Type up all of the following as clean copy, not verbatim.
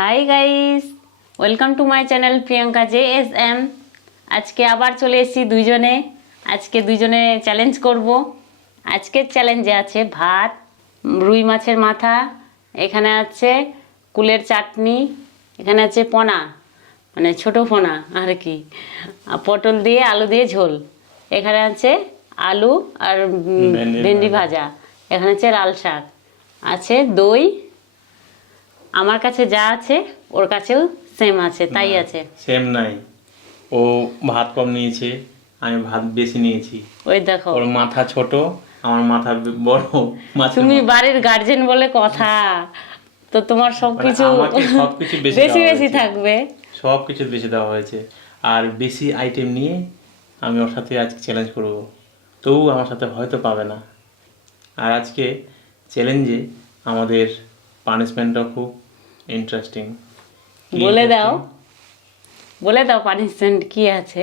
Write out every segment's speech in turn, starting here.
Hi guys, welcome to my channel Priyanka JSM। আজকে আবার চলে এসেছি দুইজনে। আজকে দুইজনে চ্যালেঞ্জ করব। আজকের চ্যালেঞ্জে আছে ভাত, রুই মাছের মাথা, এখানে আছে কুলের চাটনি, এখানে আছে পোনা, মানে ছোট পোনা আর কি, পটল দিয়ে আলু দিয়ে ঝোল, এখানে আছে আলু আর ভেন্ডি ভাজা, এখানে আছে লাল শাক, আছে দই। আমার কাছে যা আছে ওর কাছেও সেম আছে, তাই আছে। সেম নাই, ও ভাত কম নিয়েছে, আমি ভাত বেশি নিয়েছি। ওই দেখো, ওর মাথা ছোট, আমার মাথা বড়। তুমি বাড়ির গার্জেন বলে কথা, তো তোমার সবকিছু আমাকে সবকিছু বেশি বেশি দেওয়া বেশি হয়েছে। থাকবে। সবকিছু বেশি দেওয়া হয়েছে, আর বেশি আইটেম নিয়ে আমি ওর সাথে আজকে চ্যালেঞ্জ করব, তবু আমার সাথে হয়তো পাবে না। আর আজকে চ্যালেঞ্জে আমাদের পানিশমেন্টটাও খুব ইন্টারেস্টিং। বলে দাও, বলে দাও পানিশমেন্ট কি আছে।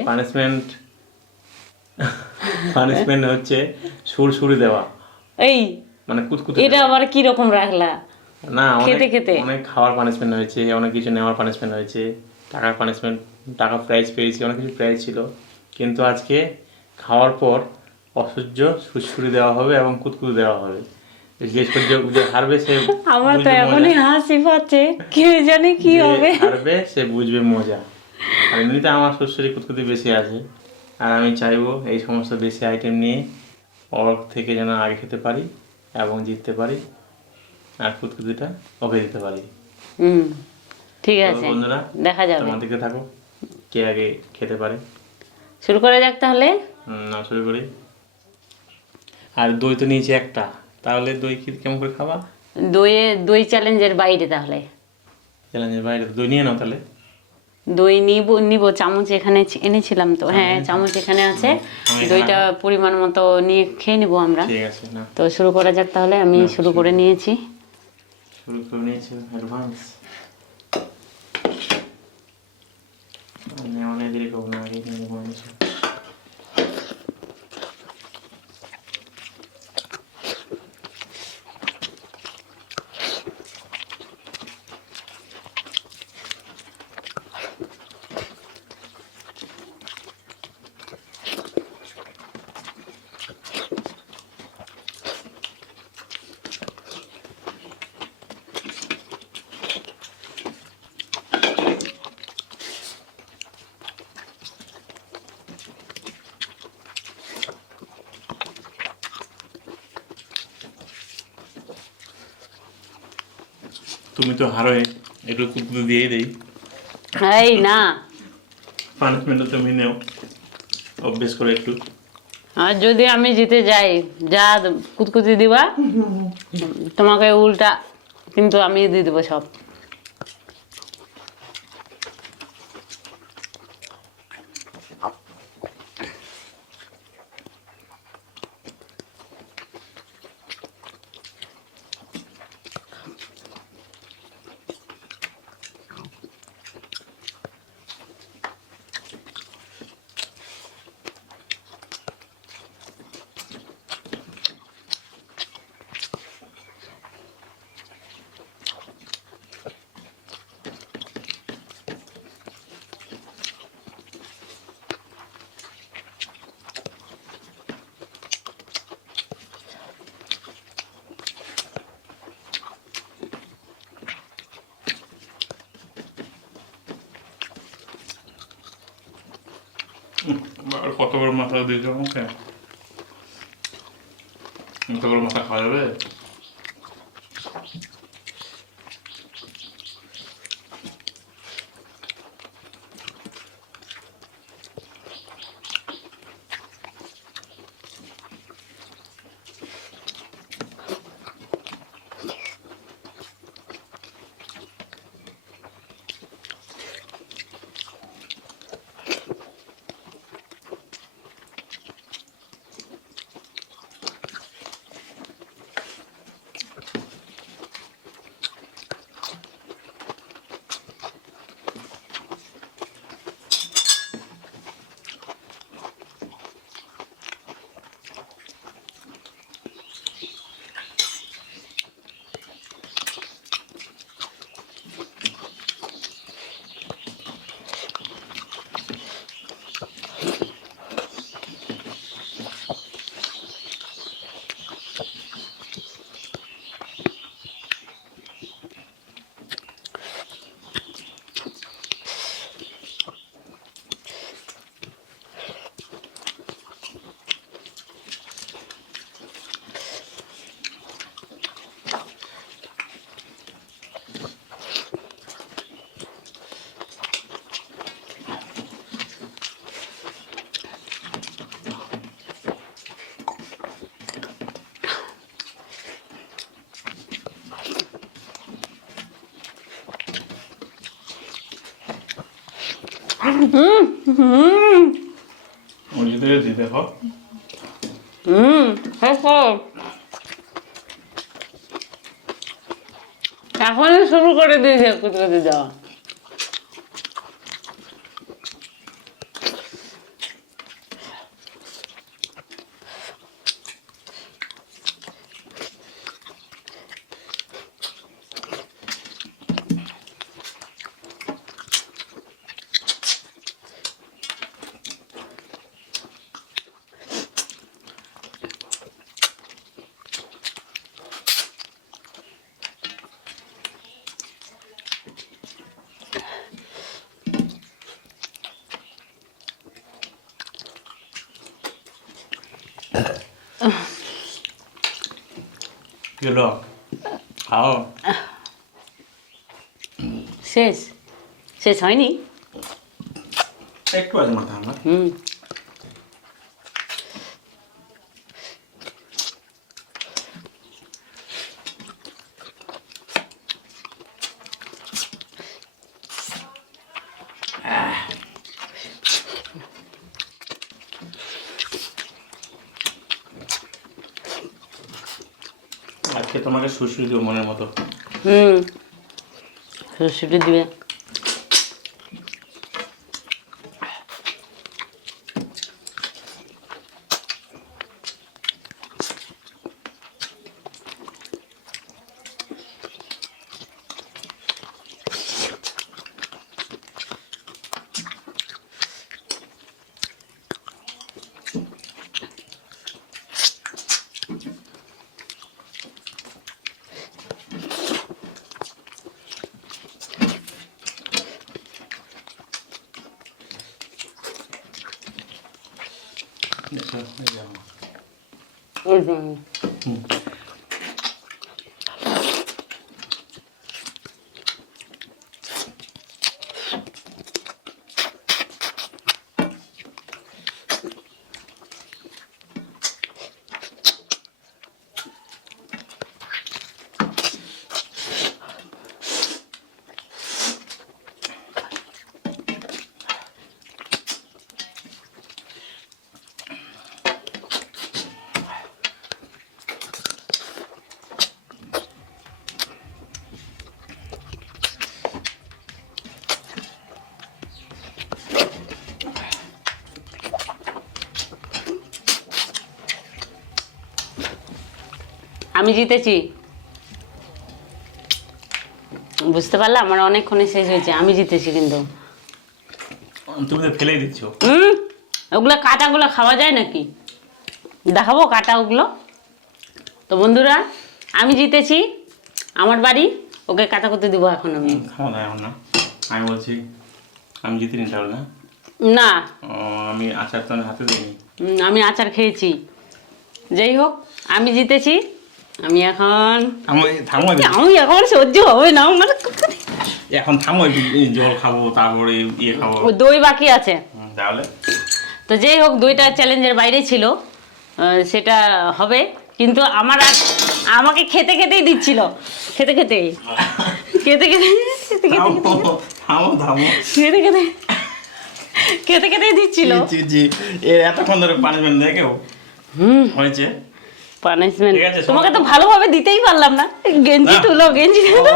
পানিশমেন্ট হচ্ছে সুরসুরি দেওয়া, এই মানে কুতকুতে এটা দেওয়া। আবার কি রকম রাখলা? না, খেতে খেতে অনেক খাওয়ার পানিশমেন্ট হয়েছে, অনেক কিছু নেওয়ার পানিশমেন্ট হয়েছে, টাকার পানিশমেন্ট, টাকা প্রাইজ পেয়েছি, অনেক কিছু প্রাইজ ছিল। কিন্তু আজকে খাওয়ার পর অসহ্য সুরসুরি দেওয়া হবে এবং কুতকুতে দেওয়া হবে। জিজ্ঞেস করি যে হারবে সে আমার তো বুঝবে এখনই মজা, হাসি পাচ্ছে, কে জানে কি যে হবে। হারবে সে বুঝবে মজা। আর এমনিতে আমার সুরসুরি কুতকুতি বেশি আছে, আর আমি চাইবো এই সমস্ত বেশি আইটেম নিয়ে ওর থেকে যেন আগে খেতে পারি এবং জিততে পারি, আর কুতকুতিটা ওকে দিতে পারি। হুম, ঠিক তো আছে, বন্ধুরা, দেখা যাবে। তোমার দিকে থাকো, কে আগে খেতে পারে। শুরু করে যাক তাহলে। না, শুরু করি। আর দই তো নিয়েছি একটা, তাহলে দই কি কেমন করে খাবা? দই চ্যালেঞ্জের বাইরে তাহলে। চ্যালেঞ্জের বাইরে দই নিয়ে নাও তাহলে। দই নিব নিব, চামচ এখানে এনেছিলাম তো, হ্যাঁ চামচ এখানে আছে। আমি এখানে দইটা পরিমাণ মতো নিয়ে খেয়ে নিব আমরা। ঠিক আছে, না তো শুরু করা যাক তাহলে, আমি শুরু করে নিয়েছি। শুরু করে নিয়েছি অ্যাডভান্স। আমি অনেক দেরি করবো না, আগে নিয়ে নেবো নিয়েছি। তুমি তো হারোয়, একটু কুকুর দিয়েই দেই। এই না, পানিশমেন্টটা তুমি নেও অভ্যেস করে একটু। আর যদি আমি জিতে যাই, যা কুতকুতি দিবা তোমাকে উল্টা কিন্তু আমি দিয়ে দেবো সব। আর কত বড় মাথা দিয়েছো আমাকে, এত বড় মাথা খাওয়া যাবে? দেখো এখনই শুরু করে দিয়েছে কুচকুচি দেওয়া। গেল খাও। শেষ শেষ হয়নি। একটু আছে মাথা আমার। আজকে তোমাকে সুশ্রী দিব মনের মতো। সুশ্রী দিবে। আমি জিতেছি, বুঝতে পারলাম। আমার অনেকক্ষণে শেষ হয়েছে, আমি জিতেছি। কিন্তু তুমি তো ফেলেই দিচ্ছ। ওগুলো কাঁটাগুলো খাওয়া যায় নাকি? দেখাবো কাঁটা ওগুলো? তো বন্ধুরা, আমি জিতেছি, আমার বাড়ি। ওকে কাটা করতে দিব এখন আমি। খাওয়া দাওয়া এখন না, আমি বলছি আমি জিতিনি তাহলে না? না, আমি আচার তো হাতে দিইনি। আমি আচার খেয়েছি। যাই হোক, আমি জিতেছি। আমি এখন আমি এখন সহ্য হবে না মানে। এখন থামো, জল খাবো, তারপরে ইয়ে খাবো। দই বাকি আছে তাহলে। তো যাই হোক, দইটা চ্যালেঞ্জের বাইরে ছিল, সেটা হবে। কিন্তু আমাকে খেতে খেতেই দিচ্ছিল, খেতে খেতে খেতে খেতে খেতে খেতে খেতে খেতেই দিচ্ছিল। এতক্ষণ ধরে পানিশমেন্ট দেখেও হয়েছে পানিশমেন্ট। তোমাকে তো ভালোভাবে দিতেই পারলাম না। গেঞ্জি তুলো, গেঞ্জি তুলো,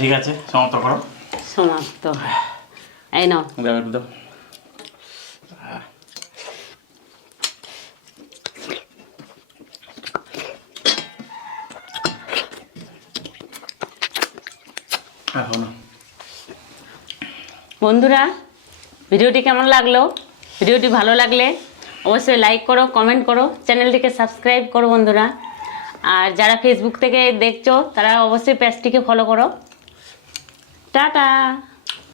ঠিক আছে, সমাপ্ত করো। সমাপ্ত। এই নাও। বন্ধুরা, ভিডিওটি কেমন লাগলো? ভিডিওটি ভালো লাগলে অবশ্যই লাইক করো, কমেন্ট করো, চ্যানেলটিকে সাবস্ক্রাইব করো বন্ধুরা। আর যারা ফেসবুক থেকে দেখছো তারা অবশ্যই পেজটিকে ফলো করো। টাটা।